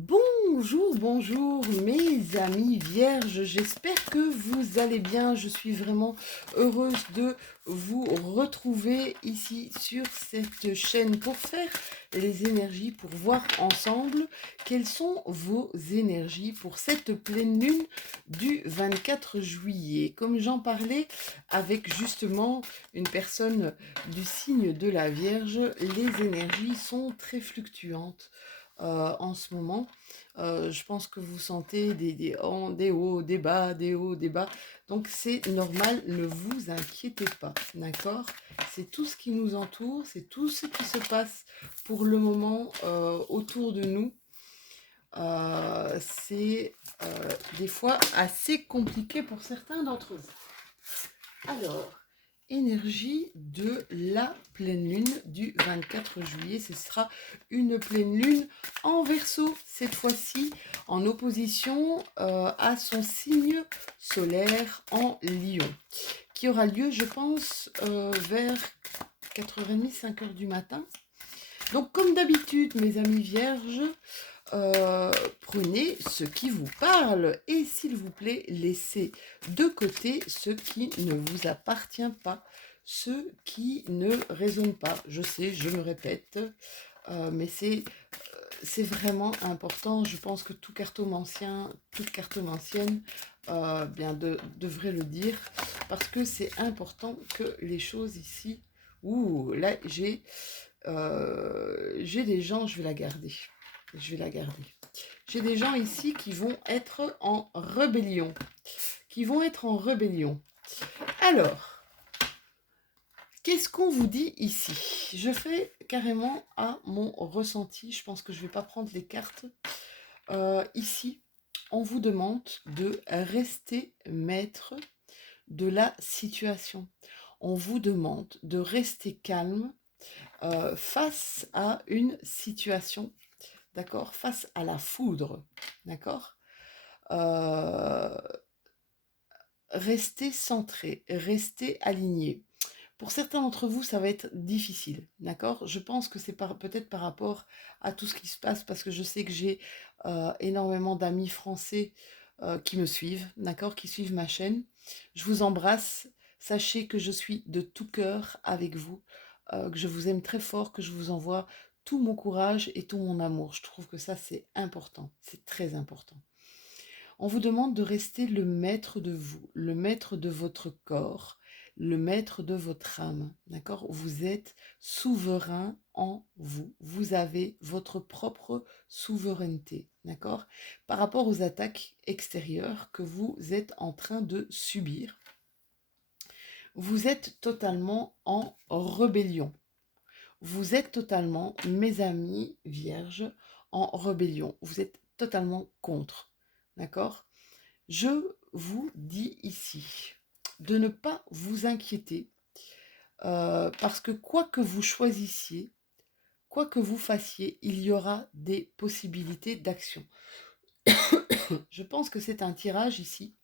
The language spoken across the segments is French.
Bonjour, bonjour mes amis vierges, j'espère que vous allez bien. Je suis vraiment heureuse de vous retrouver ici sur cette chaîne pour faire les énergies, pour voir ensemble quelles sont vos énergies pour cette pleine lune du 24 juillet. Comme j'en parlais avec justement une personne du signe de la Vierge, les énergies sont très fluctuantes en ce moment. Je pense que vous sentez des hauts, des bas, des hauts, des bas. Donc c'est normal, ne vous inquiétez pas, d'accord? C'est tout ce qui nous entoure, c'est tout ce qui se passe pour le moment autour de nous. C'est des fois assez compliqué pour certains d'entre vous. Alors, énergie de la pleine lune du 24 juillet. Ce sera une pleine lune en Verseau, cette fois-ci, en opposition à son signe solaire en Lion, qui aura lieu, je pense, vers 4h30, 5h du matin. Donc, comme d'habitude, mes amis vierges, prenez ce qui vous parle et s'il vous plaît, laissez de côté ce qui ne vous appartient pas, ce qui ne résonne pas. Je sais, je me répète, mais c'est vraiment important. Je pense que tout cartomancien, toute cartomancienne devrait le dire parce que c'est important que les choses ici... Ouh, là, j'ai des gens, je vais la garder. Je vais la garder. J'ai des gens ici qui vont être en rébellion. Qui vont être en rébellion. Alors, qu'est-ce qu'on vous dit ici? Je fais carrément à mon ressenti. Je pense que je ne vais pas prendre les cartes. Ici, on vous demande de rester maître de la situation. On vous demande de rester calme face à une situation, d'accord, face à la foudre, d'accord. euh, Restez centré, restez aligné. Pour certains d'entre vous, ça va être difficile, d'accord. Je pense que c'est peut-être par rapport à tout ce qui se passe, parce que je sais que j'ai énormément d'amis français qui me suivent, d'accord, qui suivent ma chaîne. Je vous embrasse. Sachez que je suis de tout cœur avec vous, que je vous aime très fort, que je vous envoie tout mon courage et tout mon amour. Je trouve que ça, c'est important, c'est très important. On vous demande de rester le maître de vous, le maître de votre corps, le maître de votre âme, d'accord? Vous êtes souverain en vous. Vous avez votre propre souveraineté, d'accord? Par rapport aux attaques extérieures que vous êtes en train de subir, vous êtes totalement en rébellion. Vous êtes totalement, mes amis vierges, en rébellion. Vous êtes totalement contre, d'accord? Je vous dis ici de ne pas vous inquiéter parce que quoi que vous choisissiez, quoi que vous fassiez, il y aura des possibilités d'action. Je pense que c'est un tirage ici.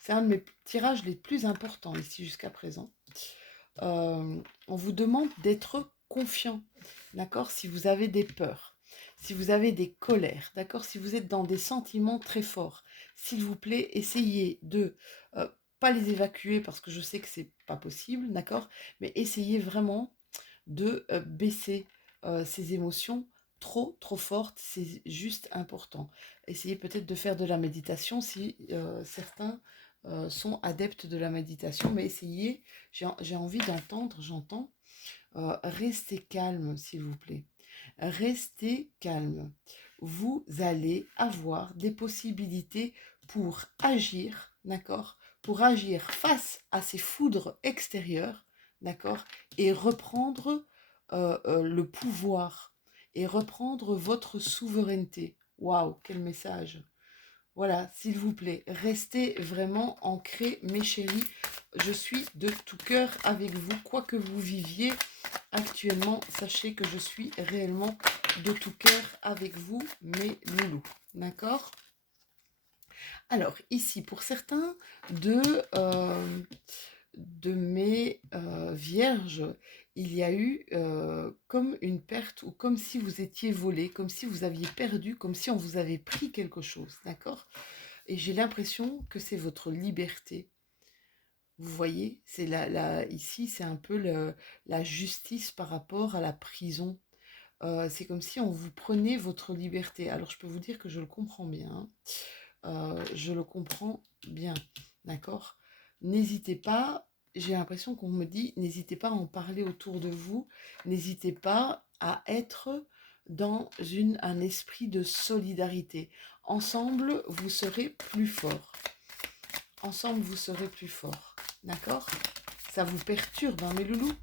C'est un de mes tirages les plus importants ici jusqu'à présent. On vous demande d'être confiant, d'accord? Si vous avez des peurs, si vous avez des colères, d'accord? Si vous êtes dans des sentiments très forts, s'il vous plaît, essayez de pas les évacuer parce que je sais que c'est pas possible, d'accord? Mais essayez vraiment de baisser ces émotions trop fortes, c'est juste important. Essayez peut-être de faire de la méditation si certains sont adeptes de la méditation, mais essayez, j'ai envie d'entendre, j'entends, restez calme s'il vous plaît. Restez calme. Vous allez avoir des possibilités pour agir, d'accord? Pour agir face à ces foudres extérieures, d'accord? Et reprendre le pouvoir et reprendre votre souveraineté. Waouh, quel message! Voilà, s'il vous plaît, restez vraiment ancrés, mes chéris. Je suis de tout cœur avec vous, quoi que vous viviez actuellement. Sachez que je suis réellement de tout cœur avec vous, mes loulous. D'accord? Alors, ici, pour certains, de mes vierges, il y a eu comme une perte ou comme si vous étiez volé, comme si vous aviez perdu, comme si on vous avait pris quelque chose, d'accord? Et j'ai l'impression que c'est votre liberté. Vous voyez, ici, c'est un peu la justice par rapport à la prison. C'est comme si on vous prenait votre liberté. Alors, je peux vous dire que je le comprends bien, hein. Je le comprends bien, d'accord? N'hésitez pas, j'ai l'impression qu'on me dit, n'hésitez pas à en parler autour de vous, n'hésitez pas à être dans un esprit de solidarité. Ensemble, vous serez plus fort. Ensemble, vous serez plus fort, d'accord? Ça vous perturbe, hein, mes loulous?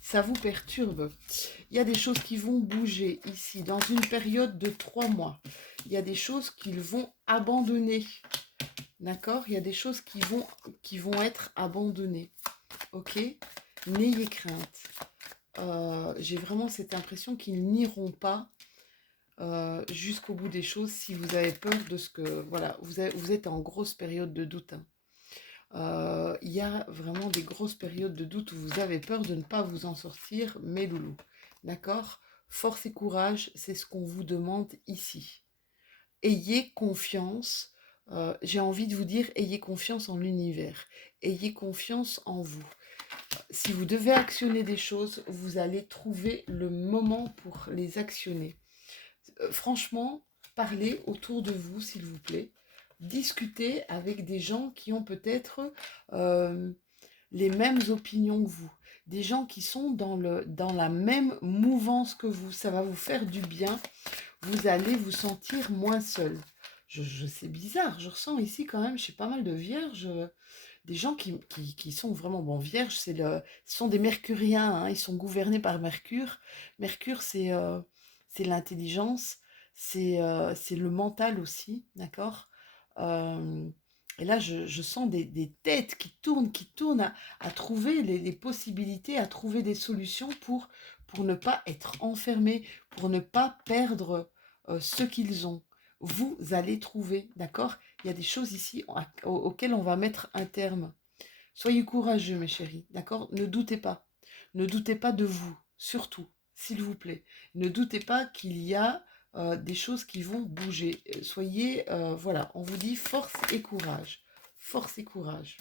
Ça vous perturbe. Il y a des choses qui vont bouger ici, dans une période de 3 mois. Il y a des choses qu'ils vont abandonner. D'accord? Il y a des choses qui vont être abandonnées. Ok? N'ayez crainte. J'ai vraiment cette impression qu'ils n'iront pas jusqu'au bout des choses si vous avez peur de ce que... Voilà, vous êtes en grosse période de doute, hein. Il y a vraiment des grosses périodes de doute où vous avez peur de ne pas vous en sortir, mes loulous. D'accord? Force et courage, c'est ce qu'on vous demande ici. Ayez confiance, j'ai envie de vous dire, ayez confiance en l'univers. Ayez confiance en vous. Si vous devez actionner des choses, vous allez trouver le moment pour les actionner. Franchement, parlez autour de vous, s'il vous plaît. Discutez avec des gens qui ont peut-être les mêmes opinions que vous. Des gens qui sont dans la même mouvance que vous. Ça va vous faire du bien. Vous allez vous sentir moins seul. C'est bizarre. Je ressens ici quand même chez pas mal de vierges, des gens qui sont vraiment bon. Vierges, ce sont des mercuriens, hein, ils sont gouvernés par Mercure. Mercure, c'est l'intelligence, c'est le mental aussi, d'accord. Euh, et là, je sens des têtes qui tournent à trouver les possibilités, à trouver des solutions pour ne pas être enfermés, pour ne pas perdre ce qu'ils ont. Vous allez trouver, d'accord? Il y a des choses ici auxquelles on va mettre un terme. Soyez courageux, mes chéris, d'accord? Ne doutez pas. Ne doutez pas de vous, surtout, s'il vous plaît. Ne doutez pas qu'il y a des choses qui vont bouger. Soyez, voilà, on vous dit force et courage. Force et courage.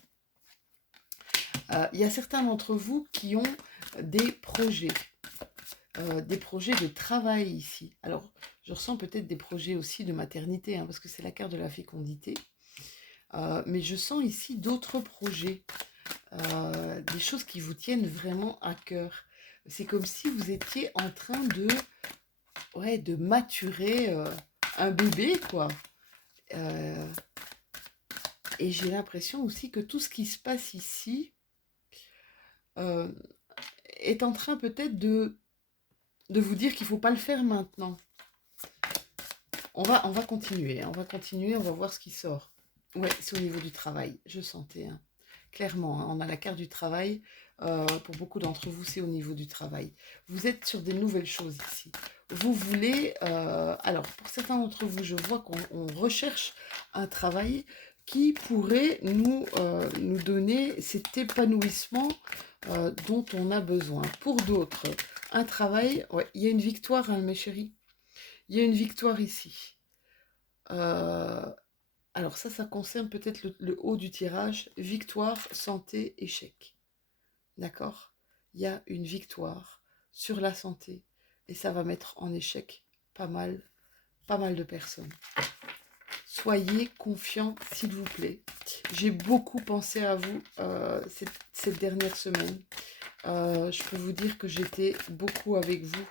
Il y a certains d'entre vous qui ont des projets de travail ici. Alors, je ressens peut-être des projets aussi de maternité, hein, parce que c'est la carte de la fécondité. Mais je sens ici d'autres projets, des choses qui vous tiennent vraiment à cœur. C'est comme si vous étiez en train de maturer un bébé, quoi. Euh, et j'ai l'impression aussi que tout ce qui se passe ici euh, est en train peut-être de vous dire qu'il ne faut pas le faire maintenant. On va continuer, hein, on va voir ce qui sort. Ouais, c'est au niveau du travail, je sentais, hein. Clairement, hein, on a la carte du travail. Pour beaucoup d'entre vous, c'est au niveau du travail. Vous êtes sur des nouvelles choses ici. Vous voulez... alors, pour certains d'entre vous, je vois qu'on recherche un travail qui pourrait nous donner cet épanouissement dont on a besoin. Pour d'autres, un travail... Ouais, il y a une victoire, hein, mes chéris. Il y a une victoire ici. Alors ça concerne peut-être le haut du tirage. Victoire, santé, échec. D'accord? Il y a une victoire sur la santé. Et ça va mettre en échec pas mal de personnes. Soyez confiants, s'il vous plaît. J'ai beaucoup pensé à vous cette dernière semaine. Je peux vous dire que j'étais beaucoup avec vous.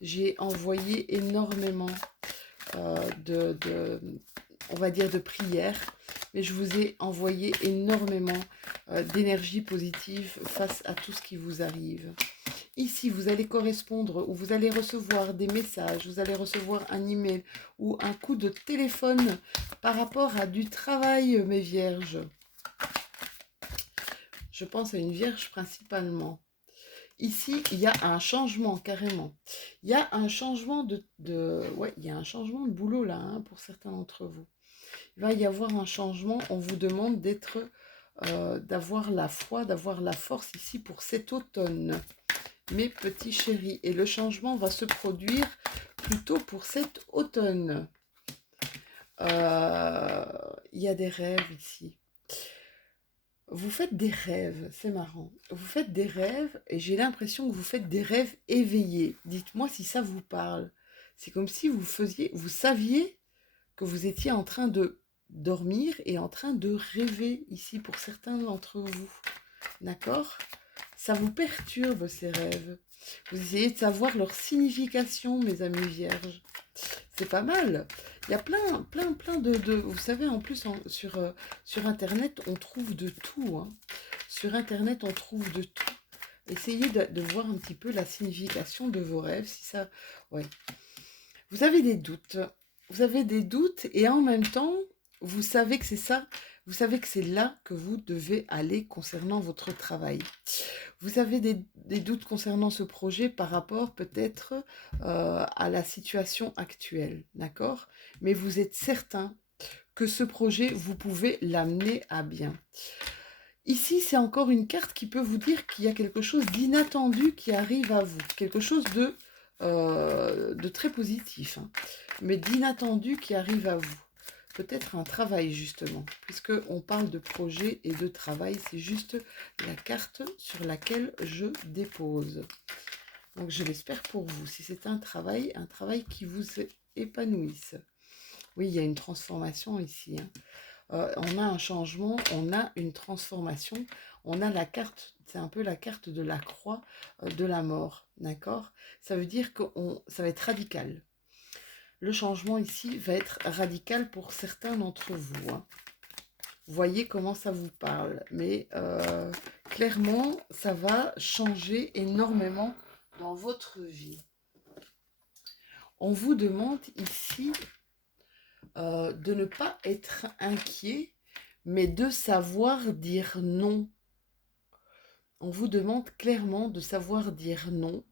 J'ai envoyé énormément on va dire, de prières, mais je vous ai envoyé énormément d'énergie positive face à tout ce qui vous arrive. Ici, vous allez correspondre ou vous allez recevoir des messages, vous allez recevoir un email ou un coup de téléphone par rapport à du travail, mes vierges. Je pense à une vierge principalement. Ici, il y a un changement carrément. Il y a un changement ouais, il y a un changement de boulot là, hein, pour certains d'entre vous. Il va y avoir un changement. On vous demande d'être d'avoir la foi, d'avoir la force ici pour cet automne, mes petits chéris. Et le changement va se produire plutôt pour cet automne. Il y a des rêves ici. Vous faites des rêves, c'est marrant. Vous faites des rêves et j'ai l'impression que vous faites des rêves éveillés. Dites-moi si ça vous parle. C'est comme si vous saviez que vous étiez en train de dormir et en train de rêver ici pour certains d'entre vous. D'accord? Ça vous perturbe ces rêves. Vous essayez de savoir leur signification, mes amis vierges. C'est pas mal. Il y a plein de... Vous savez, en plus, sur Internet, on trouve de tout. Hein. Sur Internet, on trouve de tout. Essayez de voir un petit peu la signification de vos rêves, si ça... Ouais. Vous avez des doutes. Vous avez des doutes et en même temps, vous savez que c'est ça. Vous savez que c'est là que vous devez aller concernant votre travail. Vous avez des doutes concernant ce projet par rapport peut-être à la situation actuelle, d'accord? Mais vous êtes certain que ce projet, vous pouvez l'amener à bien. Ici, c'est encore une carte qui peut vous dire qu'il y a quelque chose d'inattendu qui arrive à vous, quelque chose de très positif, hein, mais d'inattendu qui arrive à vous. Peut-être un travail, justement, puisque on parle de projet et de travail, c'est juste la carte sur laquelle je dépose. Donc, je l'espère pour vous. Si c'est un travail qui vous épanouisse. Oui, il y a une transformation ici, hein. On a un changement, on a une transformation, on a la carte, c'est un peu la carte de la croix de la mort, d'accord? Ça veut dire que ça va être radical. Le changement ici va être radical pour certains d'entre vous. Hein. Voyez comment ça vous parle, mais clairement, ça va changer énormément dans votre vie. On vous demande ici de ne pas être inquiet, mais de savoir dire non. On vous demande clairement de savoir dire non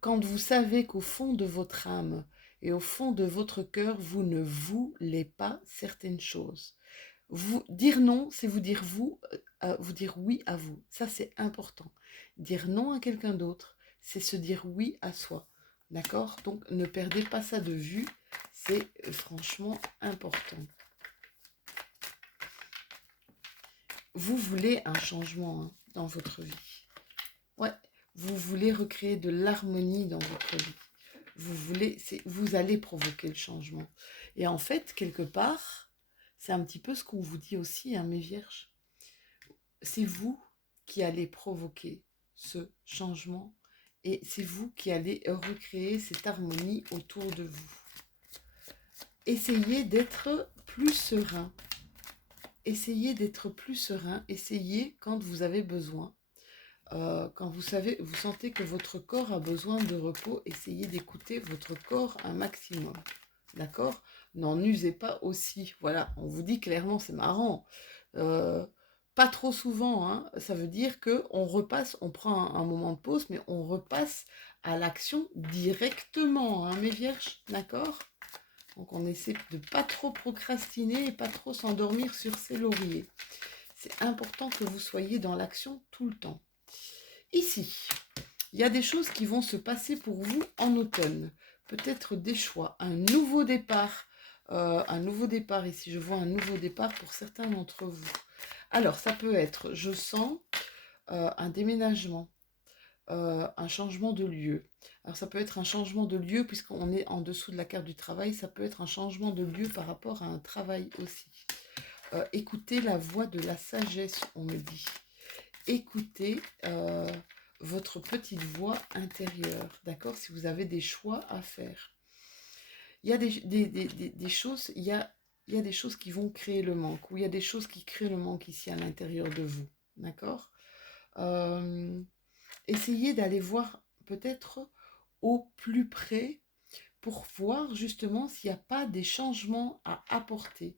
quand vous savez qu'au fond de votre âme et au fond de votre cœur, vous ne voulez pas certaines choses. Dire non, c'est vous dire vous dire oui à vous. Ça, c'est important. Dire non à quelqu'un d'autre, c'est se dire oui à soi. D'accord? Donc, ne perdez pas ça de vue. C'est franchement important. Vous voulez un changement, hein, dans votre vie. Ouais, vous voulez recréer de l'harmonie dans votre vie. Vous allez provoquer le changement. Et en fait, quelque part, c'est un petit peu ce qu'on vous dit aussi, hein, mes vierges. C'est vous qui allez provoquer ce changement et c'est vous qui allez recréer cette harmonie autour de vous. Essayez d'être plus serein. Essayez d'être plus serein. Essayez quand vous avez besoin. Quand vous sentez que votre corps a besoin de repos, essayez d'écouter votre corps un maximum. D'accord? N'en usez pas aussi. Voilà, on vous dit clairement, c'est marrant. Pas trop souvent, hein. Ça veut dire qu'on repasse, on prend un moment de pause, mais on repasse à l'action directement, hein, mes vierges, d'accord? Donc on essaie de pas trop procrastiner et pas trop s'endormir sur ses lauriers. C'est important que vous soyez dans l'action tout le temps. Ici, il y a des choses qui vont se passer pour vous en automne. Peut-être des choix, un nouveau départ. Ici, je vois un nouveau départ pour certains d'entre vous. Alors, ça peut être, je sens, un déménagement, un changement de lieu. Alors, ça peut être un changement de lieu, puisqu'on est en dessous de la carte du travail, ça peut être un changement de lieu par rapport à un travail aussi. Écoutez la voix de la sagesse, on me dit. Écoutez votre petite voix intérieure, d'accord? Si vous avez des choix à faire. Il y a des choses, il y a des choses qui vont créer le manque, ou il y a des choses qui créent le manque ici à l'intérieur de vous, d'accord? Essayez d'aller voir peut-être au plus près pour voir justement s'il n'y a pas des changements à apporter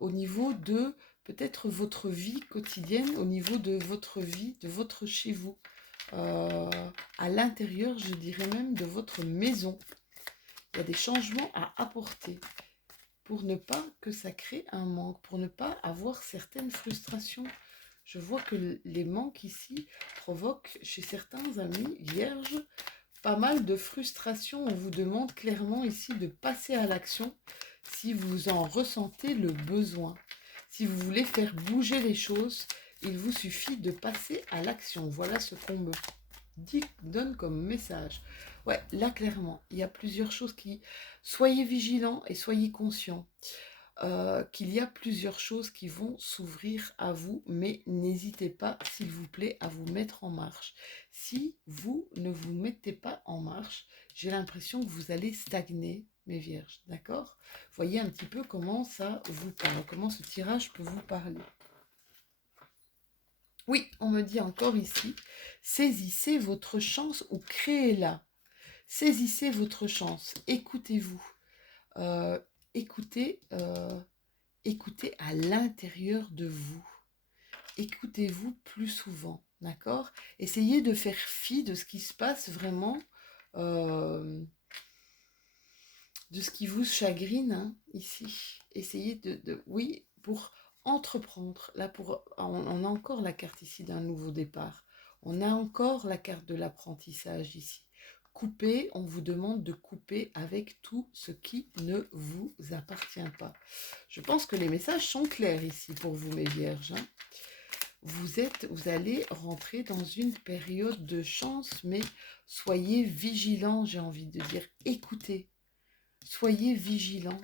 au niveau de peut-être votre vie quotidienne, au niveau de votre vie, de votre chez vous, à l'intérieur, je dirais même de votre maison. Il y a des changements à apporter pour ne pas que ça crée un manque, pour ne pas avoir certaines frustrations Je vois que les manques ici provoquent chez certains amis vierges pas mal de frustration. On vous demande clairement ici de passer à l'action si vous en ressentez le besoin. Si vous voulez faire bouger les choses, il vous suffit de passer à l'action. Voilà ce qu'on me donne comme message. Ouais, là clairement, il y a plusieurs choses qui... Soyez vigilants et soyez conscients qu'il y a plusieurs choses qui vont s'ouvrir à vous, mais n'hésitez pas, s'il vous plaît, à vous mettre en marche. Si vous ne vous mettez pas en marche, j'ai l'impression que vous allez stagner, mes vierges, d'accord? Voyez un petit peu comment ça vous parle, comment ce tirage peut vous parler. Oui, on me dit encore ici, saisissez votre chance ou créez-la. Saisissez votre chance, écoutez-vous. Euh, écoutez, écoutez à l'intérieur de vous. Écoutez-vous plus souvent, d'accord? Essayez de faire fi de ce qui se passe vraiment, euh, de ce qui vous chagrine hein, ici. Essayez oui, pour entreprendre. Là, on a encore la carte ici d'un nouveau départ. On a encore la carte de l'apprentissage ici. Couper, on vous demande de couper avec tout ce qui ne vous appartient pas. Je pense que les messages sont clairs ici pour vous, mes vierges. Hein. Vous allez rentrer dans une période de chance, mais soyez vigilants, j'ai envie de dire. Écoutez, soyez vigilants.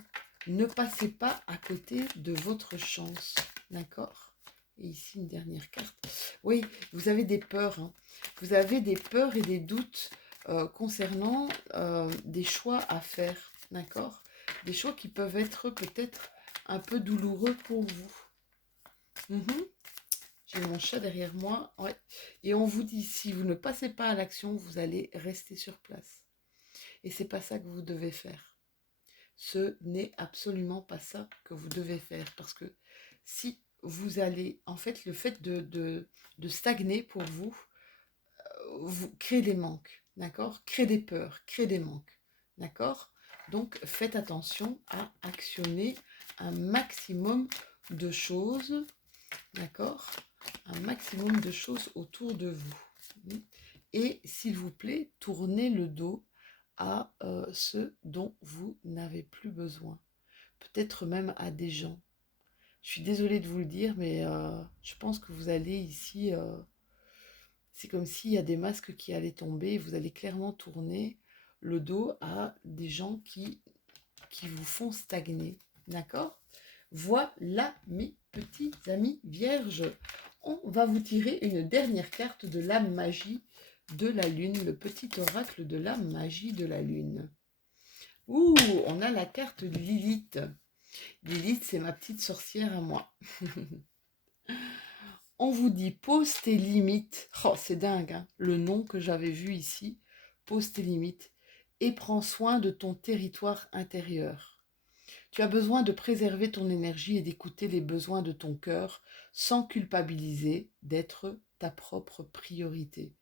Ne passez pas à côté de votre chance. D'accord? Et ici, une dernière carte. Oui, vous avez des peurs. Hein. Vous avez des peurs et des doutes concernant des choix à faire. D'accord? Des choix qui peuvent être peut-être un peu douloureux pour vous. J'ai mon chat derrière moi. Ouais. Et on vous dit, si vous ne passez pas à l'action, vous allez rester sur place. Et c'est pas ça que vous devez faire. Ce n'est absolument pas ça que vous devez faire. Parce que si vous allez, en fait, le fait de stagner pour vous, vous crée des manques. D'accord? Crée des peurs, crée des manques. D'accord? Donc, faites attention à actionner un maximum de choses. D'accord? Un maximum de choses autour de vous. Et s'il vous plaît, tournez le dos à ce dont vous n'avez plus besoin. Peut-être même à des gens. Je suis désolée de vous le dire, mais je pense que vous allez ici... c'est comme s'il y a des masques qui allaient tomber. Vous allez clairement tourner le dos à des gens qui vous font stagner. D'accord? Voilà mes petits amis vierges. On va vous tirer une dernière carte de la magie de la lune, le petit oracle de la magie de la lune. Ouh, on a la carte Lilith. Lilith, c'est ma petite sorcière à moi. On vous dit pose tes limites. Oh, c'est dingue, hein, le nom que j'avais vu ici. Pose tes limites et prends soin de ton territoire intérieur. Tu as besoin de préserver ton énergie et d'écouter les besoins de ton cœur sans culpabiliser d'être ta propre priorité.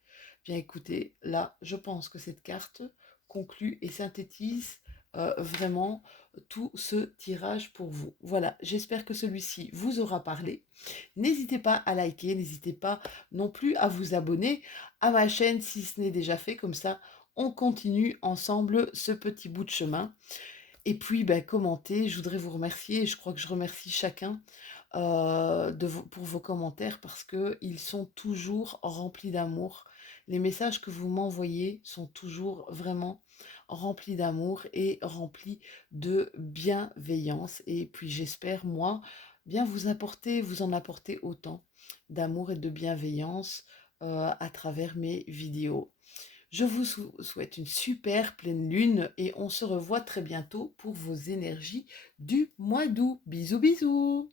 Bien écoutez, là, je pense que cette carte conclut et synthétise vraiment tout ce tirage pour vous. Voilà, j'espère que celui-ci vous aura parlé. N'hésitez pas à liker, n'hésitez pas non plus à vous abonner à ma chaîne si ce n'est déjà fait, comme ça on continue ensemble ce petit bout de chemin. Et puis, ben, commentez, je voudrais vous remercier, je crois que je remercie chacun pour vos commentaires parce qu'ils sont toujours remplis d'amour. Les messages que vous m'envoyez sont toujours vraiment remplis d'amour et remplis de bienveillance. Et puis j'espère, moi, bien vous en apporter autant d'amour et de bienveillance à travers mes vidéos. Je vous souhaite une super pleine lune et on se revoit très bientôt pour vos énergies du mois d'août. Bisous bisous!